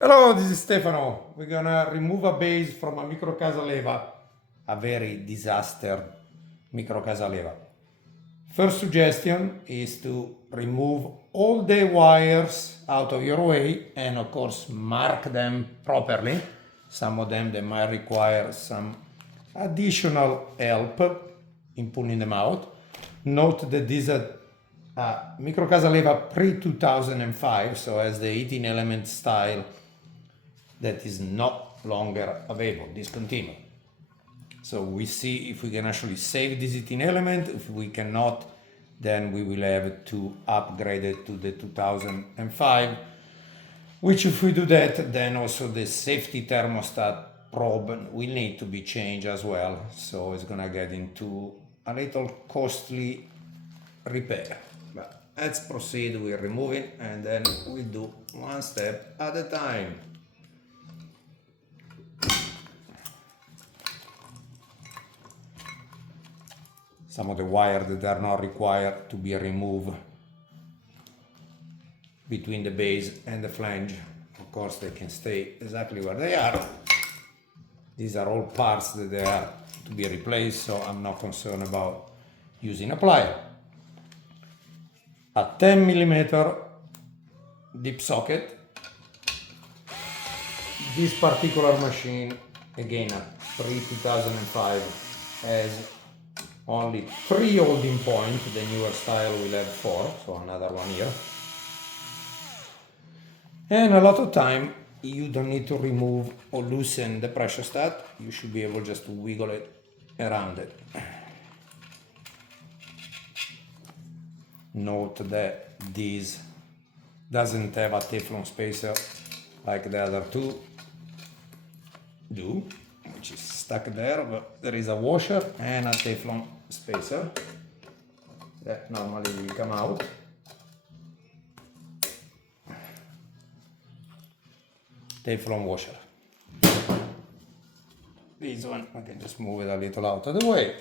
Hello, this is Stefano. We're gonna remove a base from a Microcasa Leva, a very disaster Microcasa Leva. First suggestion is to remove all the wires out of your way and of course mark them properly. Some of them they might require some additional help in pulling them out. Note that these are Microcasa Leva pre-2005, so as the heating element style that is not longer available, discontinued. So we see if we can actually save this heating element. If we cannot, then we will have to upgrade it to the 2005, which if we do that, then also the safety thermostat probe will need to be changed as well. So it's gonna get into a little costly repair. But let's proceed with removing and then we'll do one step at a time. Some of the wires that are not required to be removed between the base and the flange. Of course, they can stay exactly where they are. These are all parts that they are to be replaced, so I'm not concerned about using a plier. A 10mm deep socket. This particular machine, again a pre-2005, has only 3 holding points. The newer style will have 4, so another one here. And a lot of time you don't need to remove or loosen the pressure stat. You should be able just to wiggle it around it. Note that this doesn't have a Teflon spacer like the other two do, which is stuck there, but there is a washer and a Teflon spacer that normally will come out. Teflon washer. This one I can just move it a little out of the way.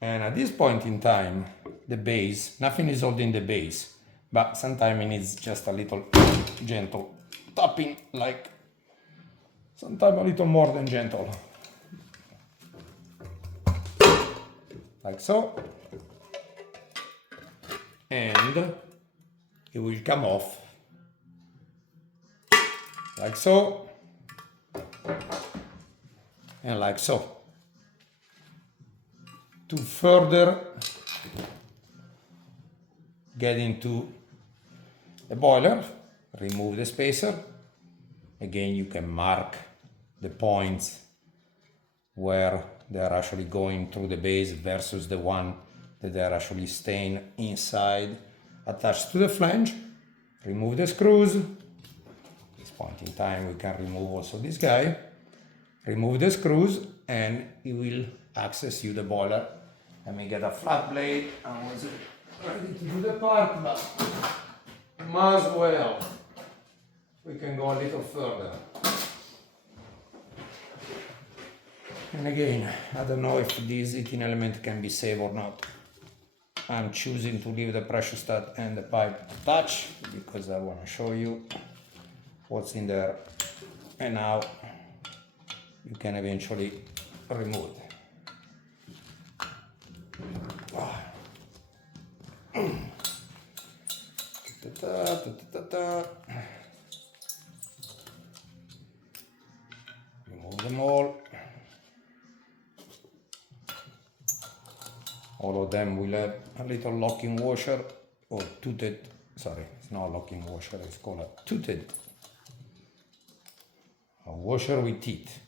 And at this point in time, the base, nothing is holding the base, but sometimes it needs just a little gentle tapping, like sometimes a little more than gentle. Like so. And it will come off. Like so. And like so. To further get into the boiler, remove the spacer. Again, you can mark the points where they're actually going through the base versus the one that they're actually staying inside, attached to the flange. Remove the screws. At this point in time, we can remove also this guy. Remove the screws and it will access you the boiler. Let me get a flat blade. I was ready to do the part, but might as well. We can go a little further. And again, I don't know if this heating element can be saved or not. I'm choosing to leave the pressure stat and the pipe attached because I want to show you what's in there. And now you can eventually remove it. Remove them all. All of them will have a little locking washer or toothed, sorry, it's not a locking washer, it's called a toothed. A washer with teeth.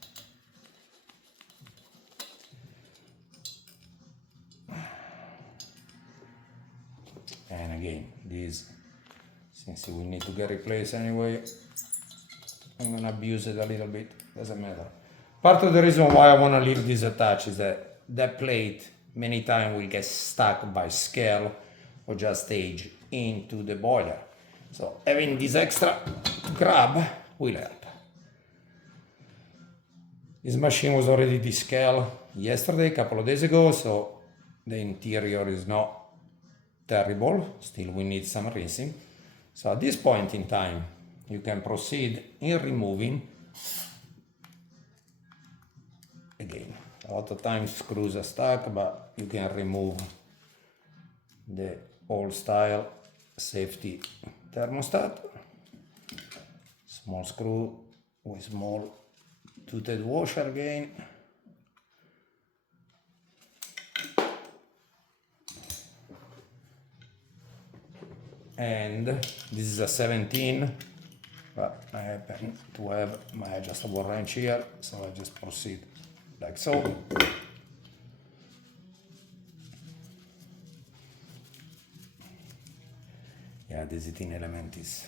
And again, this, since we need to get replaced anyway, I'm gonna abuse it a little bit, doesn't matter. Part of the reason why I wanna leave this attached is that that plate many times will get stuck by scale or just age into the boiler. So having this extra grab will help. This machine was already descaled yesterday, a couple of days ago, so the interior is not terrible. Still we need some rinsing. So at this point in time, you can proceed in removing. Again, a lot of times screws are stuck, but you can remove the old style safety thermostat. Small screw with small toothed washer again. And this is a 17, but I happen to have my adjustable wrench here, so I just proceed like so. Yeah, this heating element is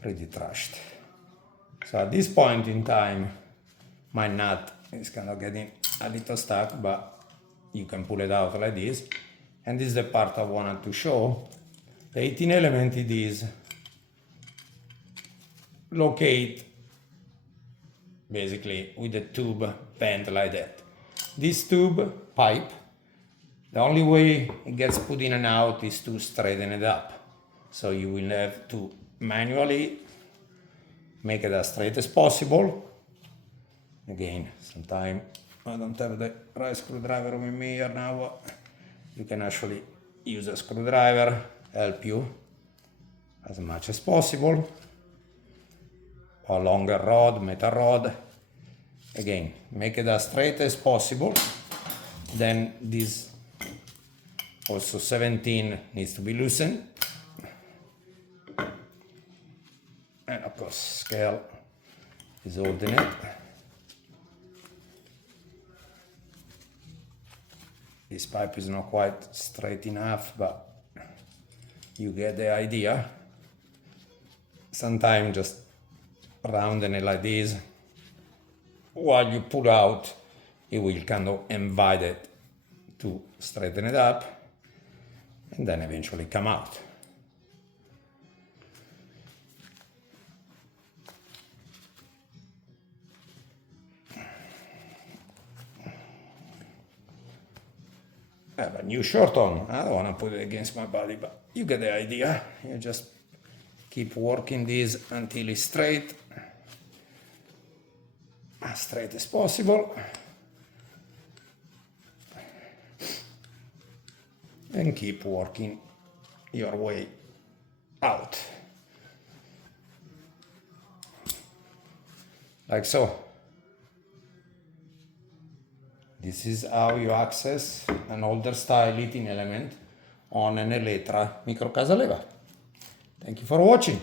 pretty trashed. So at this point in time, my nut is kind of getting a little stuck, but you can pull it out like this. And this is the part I wanted to show. The heating element it is locate basically with a tube bent like that. This tube pipe, the only way it gets put in and out is to straighten it up. So you will have to manually make it as straight as possible. Again, sometimes I don't have the right screwdriver with me here now. You can actually use a screwdriver, help you as much as possible. A longer rod, metal rod. Again, make it as straight as possible. Then this also 17 needs to be loosened. And of course, scale is holding it. This pipe is not quite straight enough, but you get the idea. Sometimes just rounding it like this, while you pull out, it will kind of invite it to straighten it up, and then eventually come out. I have a new shirt on. I don't want to put it against my body, but you get the idea. You just keep working this until it's straight, as straight as possible, and keep working your way out, like so. This is how you access an older style heating element on an Elektra Microcasa Leva. Thank you for watching.